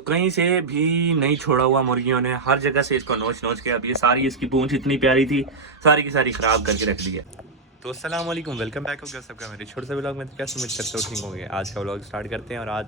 कहीं से भी नहीं छोड़ा हुआ मुर्गियों ने, हर जगह से इसको नोच नोच के, अब ये सारी इसकी पूंछ इतनी प्यारी थी, सारी की सारी खराब करके रख दी है। तो अस्सलाम वालेकुम, वेलकम बैक हो गया सबका मेरे छोटे से व्लॉग में। तो कैसे उम्मीद करते हो ठीक होंगे। आज का व्लॉग स्टार्ट करते हैं और आज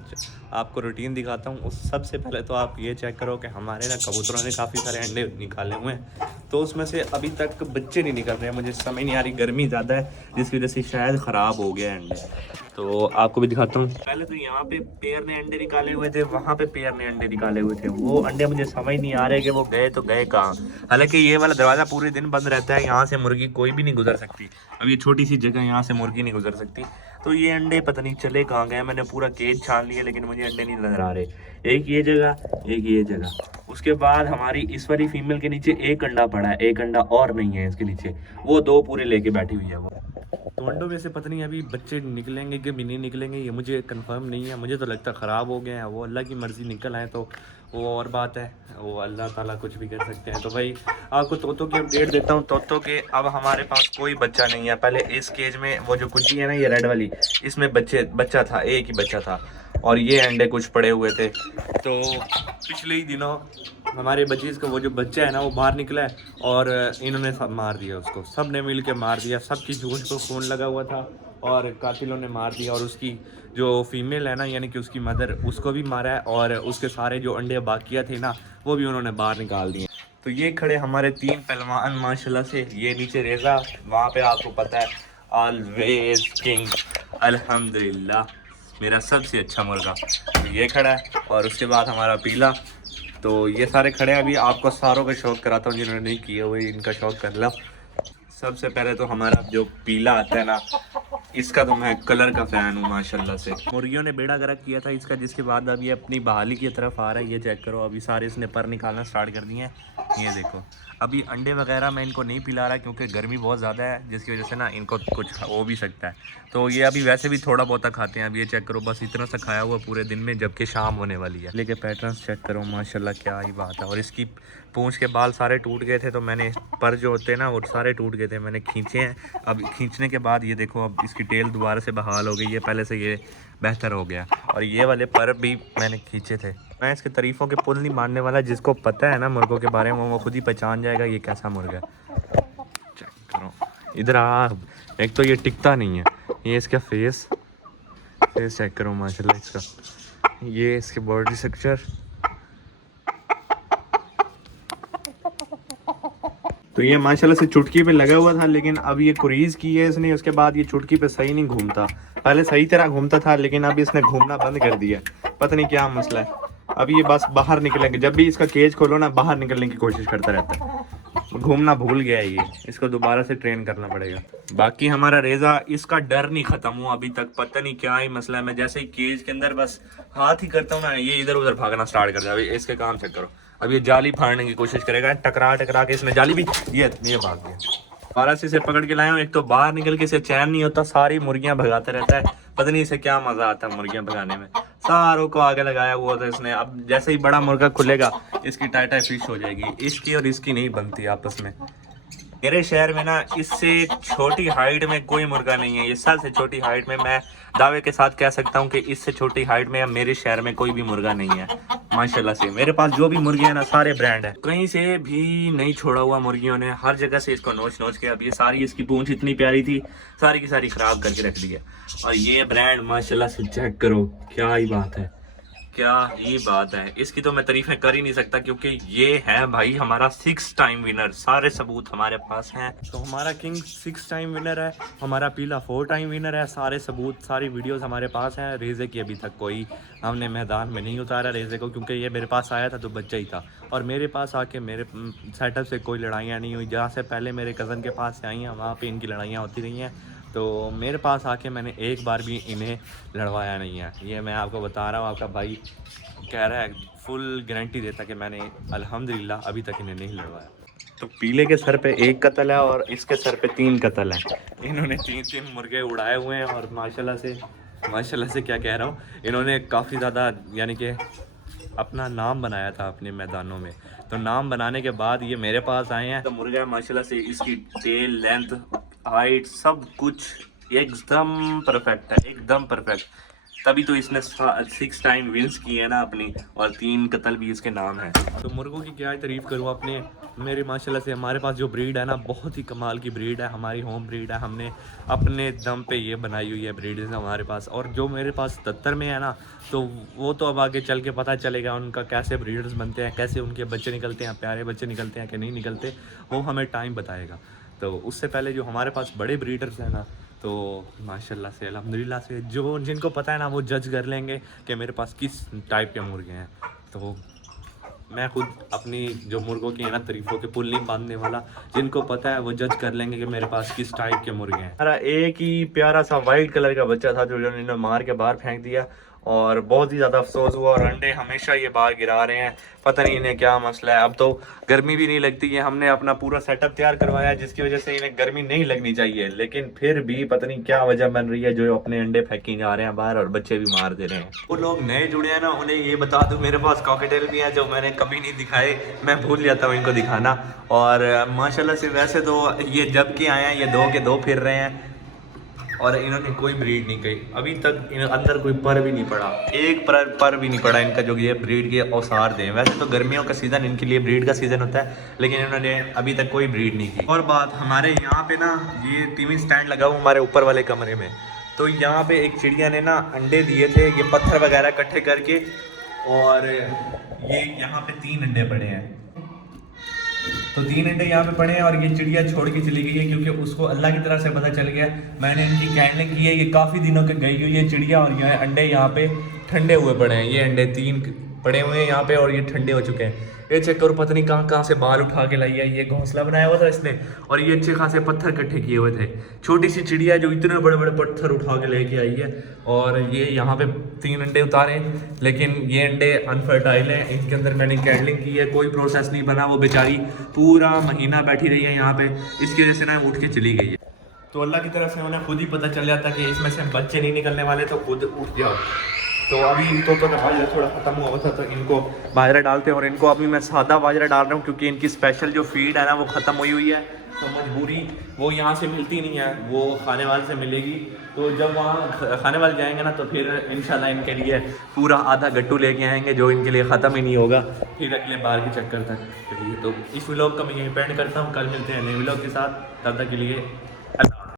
आपको रूटीन दिखाता हूँ। उस सबसे पहले तो आप ये चेक करो कि हमारे ना कबूतरों ने काफ़ी सारे अंडे निकाले हुए हैं, तो उसमें से अभी तक बच्चे नहीं निकल रहे हैं। मुझे समझ नहीं आ रही, गर्मी ज़्यादा है जिसकी वजह से शायद ख़राब हो गए अंडे। तो आपको भी दिखाता हूँ। पहले तो यहाँ पे पेयर ने अंडे निकाले हुए थे, वहाँ पे पेयर ने अंडे निकाले हुए थे। वो अंडे मुझे समझ नहीं आ रहे कि वो गए तो गए कहाँ। हालांकि ये वाला दरवाज़ा पूरे दिन बंद रहता है, यहाँ से मुर्गी कोई भी नहीं गुजर सकती। अब ये छोटी सी जगह, यहाँ से मुर्गी नहीं गुजर सकती। तो ये अंडे पता नहीं चले कहाँ गए। मैंने पूरा केज छान लिया लेकिन मुझे अंडे नहीं नजर आ रहे। एक ये जगह, एक ये जगह। उसके बाद हमारी इस वाली फीमेल के नीचे एक अंडा पड़ा है, एक अंडा और नहीं है इसके नीचे। वो दो पूरे लेके बैठी हुई है वो। तो अंडों में से पता नहीं अभी बच्चे निकलेंगे कि भी नहीं निकलेंगे, ये मुझे कंफर्म नहीं है। मुझे तो लगता है ख़राब हो गए हैं। वो अल्लाह की मर्ज़ी, निकल आए तो वो और बात है। वो अल्लाह ताला कुछ भी कर सकते हैं। तो भाई आपको तोतों की अपडेट देता हूँ। तोतों के अब हमारे पास कोई बच्चा नहीं है। पहले इस केज में वो जो कुंजी है ना, ये रेड वाली, इसमें बच्चा था, एक ही बच्चा था और ये अंडे कुछ पड़े हुए थे। तो पिछले ही दिनों हमारे बचीज़ का वो जो बच्चा है ना, वो बाहर निकला है और इन्होंने सब मार दिया उसको। सब ने मिल के मार दिया। सबकी चोंच को खून लगा हुआ था और कातिलों ने मार दिया। और उसकी जो फीमेल है ना, यानी कि उसकी मदर, उसको भी मारा है। और उसके सारे जो अंडे बाकिया थे ना, वो भी उन्होंने बाहर निकाल दिए। तो ये खड़े हमारे 3 पहलवान माशाल्लाह से। ये नीचे रेजा, वहाँ पे आपको पता है ऑलवेज किंग, अल्हम्दुलिल्लाह मेरा सबसे अच्छा मुर्गा ये खड़ा है। और उसके बाद हमारा पीला। तो ये सारे खड़े हैं। अभी आपको सारों का शौक कराता हूँ, जिन्होंने नहीं किए हुए इनका शौक कर लो। सबसे पहले तो हमारा जो पीला आता है ना, इसका तो मैं कलर का फ़ैन हूँ माशाल्लाह से। मुर्गियों ने बेड़ा गर्क किया था इसका, जिसके बाद अब ये अपनी बहाली की तरफ आ रहा है। ये चेक करो, अभी सारे इसने पर निकालना स्टार्ट कर दिए हैं। ये देखो, अभी अंडे वगैरह मैं इनको नहीं पिला रहा क्योंकि गर्मी बहुत ज़्यादा है, जिसकी वजह से ना इनको कुछ हो भी सकता है। तो ये अभी वैसे भी थोड़ा बहुत खाते हैं। अब ये चेक करो, बस इतना सा खाया हुआ पूरे दिन में, जबकि शाम होने वाली है। लेकिन पैटर्न्स चेक करो माशाल्लाह, क्या ही बात है। और इसकी पूंछ के बाल सारे टूट गए थे, तो मैंने पर जो होते हैं ना, वो सारे टूट गए थे, मैंने खींचे हैं। अब खींचने के बाद ये देखो, अब इसकी टेल दोबारा से बहाल हो गई है, पहले से ये बेहतर हो गया। और ये वाले पर भी मैंने खींचे थे। मैं इसके तारीफ़ों के पुल नहीं मारने वाला। जिसको पता है ना मुर्गों के बारे में, वो खुद ही पहचान जाएगा ये कैसा मुर्गा है। चेक करो इधर आ। एक तो ये टिकता नहीं है। ये इसका फेस चेक करो माशाल्लाह इसका। ये इसके बॉडी स्ट्रक्चर। तो ये माशाल्लाह से चुटकी पे लगा हुआ था, लेकिन अब ये कुरीज की है इसने। उसके बाद ये चुटकी पे सही नहीं घूमता। पहले सही तरह घूमता था, लेकिन अब इसने घूमना बंद कर दिया। पता नहीं क्या मसला है। अब ये बस बाहर निकलेंगे, जब भी इसका केज खोलो ना, बाहर निकलने की कोशिश करता रहता है। घूमना भूल गया है ये, इसको दोबारा से ट्रेन करना पड़ेगा। बाकी हमारा रेजा, इसका डर नहीं खत्म हुआ अभी तक। पता नहीं क्या ही मसला है। मैं जैसे ही केज के अंदर बस हाथ ही करता हूँ ना, ये इधर उधर भागना स्टार्ट कर दिया। अभी इसके काम चेक करो। अब ये जाली फाड़ने की कोशिश करेगा, टकरा टकरा के इसने जाली भी, ये भाग गया। दोबारा से इसे पकड़ के लाया हूँ। एक तो बाहर निकल के इसे चैन नहीं होता, सारी मुर्गियां भगाता रहता है। पता नहीं इसे क्या मजा आता है मुर्गियां भगाने में। सारों को आगे लगाया हुआ था इसने। अब जैसे ही बड़ा मुर्गा खुलेगा, इसकी टाई फिश हो जाएगी। इसकी और इसकी नहीं बनती आपस में। मेरे शहर में ना, इससे छोटी हाइट में कोई मुर्गा नहीं है। ये सबसे छोटी हाइट में, मैं दावे के साथ कह सकता हूँ कि इससे छोटी हाइट में मेरे शहर में कोई भी मुर्गा नहीं है माशाल्लाह से। मेरे पास जो भी मुर्गियां हैं ना, सारे ब्रांड है। कहीं से भी नहीं छोड़ा हुआ मुर्गियों ने, हर जगह से इसको नोच नोच के। अब ये सारी इसकी पूंछ इतनी प्यारी थी, सारी की सारी खराब करके रख दी है। और ये ब्रांड माशाल्लाह से चेक करो, क्या ही बात है, क्या ही बात है। इसकी तो मैं तारीफें कर ही नहीं सकता, क्योंकि ये है भाई हमारा 6 टाइम विनर। सारे सबूत हमारे पास हैं। तो हमारा किंग 6 टाइम विनर है, हमारा पीला 4 टाइम विनर है। सारे सबूत, सारी वीडियोस हमारे पास हैं। रेजे की अभी तक कोई हमने मैदान में नहीं उतारा रेजे को, क्योंकि ये मेरे पास आया था तो बच्चा ही था। और मेरे पास आके मेरे सेटअप से कोई लड़ाइयाँ नहीं हुई। जहाँ से पहले मेरे कज़न के पास से आई हैं, वहाँ पर इनकी लड़ाइयाँ होती रही हैं। तो मेरे पास आके मैंने एक बार भी इन्हें लड़वाया नहीं है। ये मैं आपको बता रहा हूँ, आपका भाई कह रहा है, फुल गारंटी देता कि मैंने अल्हम्दुलिल्लाह अभी तक इन्हें नहीं लड़वाया। तो पीले के सर पे 1 कत्ल है और इसके सर पे 3 कत्ल है। इन्होंने 3 मुर्गे उड़ाए हुए हैं। और माशाल्लाह से क्या कह रहा हूँ, इन्होंने काफ़ी ज़्यादा, यानी कि अपना नाम बनाया था अपने मैदानों में। तो नाम बनाने के बाद ये मेरे पास आए हैं। तो मुर्गा माशाल्लाह से, इसकी टेल, लेंथ, हाइट, सब कुछ एकदम परफेक्ट है, एकदम परफेक्ट। तभी तो इसने 6 टाइम विंस किए हैं ना अपनी, और 3 कत्ल भी इसके नाम है। तो मुर्गों की क्या तारीफ़ करूँ अपने, मेरे माशाल्लाह से हमारे पास जो ब्रीड है ना बहुत ही कमाल की ब्रीड है, हमारी होम ब्रीड है, हमने अपने दम पे ये बनाई हुई है ब्रीड हमारे पास। और जो मेरे पास 77 में है ना, तो वो तो अब आगे चल के पता चलेगा उनका कैसे ब्रीडर्स बनते हैं, कैसे उनके बच्चे निकलते हैं, प्यारे बच्चे निकलते हैं कि नहीं निकलते, वो हमें टाइम बताएगा। तो उससे पहले जो हमारे पास बड़े ब्रीडर्स हैं ना, तो माशाल्लाह से अल्हम्दुलिल्लाह से जो जिनको पता है ना, वो जज कर लेंगे कि मेरे पास किस टाइप के मुर्गे हैं। तो मैं खुद अपनी जो मुर्गों की है ना तारीफ़ों के पुल नहीं बांधने वाला, जिनको पता है वो जज कर लेंगे कि मेरे पास किस टाइप के मुर्गे हैं। हमारा एक ही प्यारा सा वाइट कलर का बच्चा था जो इन्होंने मार के बाहर फेंक दिया, और बहुत ही ज़्यादा अफसोस हुआ। और अंडे हमेशा ये बाहर गिरा रहे हैं, पता नहीं इन्हें क्या मसला है। अब तो गर्मी भी नहीं लगती है, हमने अपना पूरा सेटअप तैयार करवाया है जिसकी वजह से इन्हें गर्मी नहीं लगनी चाहिए, लेकिन फिर भी पता नहीं क्या वजह बन रही है जो अपने अंडे फेंकी जा रहे हैं बाहर और बच्चे भी मार दे रहे हैं। वो लोग नए जुड़े हैं ना, उन्हें ये बता दूं मेरे पास कॉकटेल भी है जो मैंने कभी नहीं दिखाए, मैं भूल जाता हूँ इनको दिखाना। और माशाल्लाह से वैसे तो ये जब के आए हैं ये 2 के 2 फिर रहे हैं, और इन्होंने कोई ब्रीड नहीं कही अभी तक, इन अंदर कोई पर भी नहीं पड़ा, एक पर भी नहीं पड़ा इनका जो ये ब्रीड के औसार दें। वैसे तो गर्मियों का सीज़न इनके लिए ब्रीड का सीज़न होता है, लेकिन इन्होंने अभी तक कोई ब्रीड नहीं की। और बात हमारे यहाँ पे ना, ये टीवी स्टैंड लगा हुआ हमारे ऊपर वाले कमरे में, तो यहाँ पे एक चिड़िया ने ना अंडे दिए थे, ये पत्थर वगैरह इकट्ठे करके, और ये यहाँ पे 3 अंडे पड़े हैं। तो 3 अंडे यहाँ पे पड़े हैं और ये चिड़िया छोड़ के चली गई है, क्योंकि उसको अल्लाह की तरफ से पता चल गया। मैंने इनकी कैंडलिंग की है, ये काफ़ी दिनों के गई हुई है चिड़िया, और ये अंडे यहाँ पे ठंडे हुए पड़े हैं। ये अंडे 3 पड़े हुए हैं यहाँ पे और ये ठंडे हो चुके हैं। ये चेक करो, पता नहीं कहाँ कहाँ से बाल उठा के लाई है, ये घोंसला बनाया हुआ था इसने, और ये अच्छे खासे पत्थर इकट्ठे किए हुए थे। छोटी सी चिड़िया जो इतने बड़े बड़े पत्थर उठा के लेके आई है, और ये यहाँ पे 3 अंडे उतारे, लेकिन ये अंडे अनफर्टाइल हैं, इनके अंदर मैंने कैंडलिंग की है, कोई प्रोसेस नहीं बना। वो बेचारी पूरा महीना बैठी रही है यहाँ पे, इसकी वजह से ना उठ के चली गई है। तो अल्लाह की तरफ से उन्हें खुद ही पता चल जाता कि इसमें से बच्चे नहीं निकलने वाले, तो खुद उठ जाओ। तो अभी इनको तो बाजरा थोड़ा ख़त्म हुआ था, तो इनको बाजरा डालते हैं, और इनको अभी मैं सादा बाजरा डाल रहा हूँ क्योंकि इनकी स्पेशल जो फीड है ना वो ख़त्म हुई है, तो मजबूरी वो यहाँ से मिलती नहीं है, वो खाने वाले से मिलेगी। तो जब वहाँ खाने वाले जाएंगे ना, तो फिर इंशाल्लाह इनके लिए पूरा आधा गट्टू लेके आएंगे जो इनके लिए ख़त्म ही नहीं होगा फिर अगले बार के चक्कर तक के लिए। तो इस व्लॉग का मैं यहीं पेंड करता हूँ, कल मिलते हैं नए व्लॉग के साथ, तब तक के लिए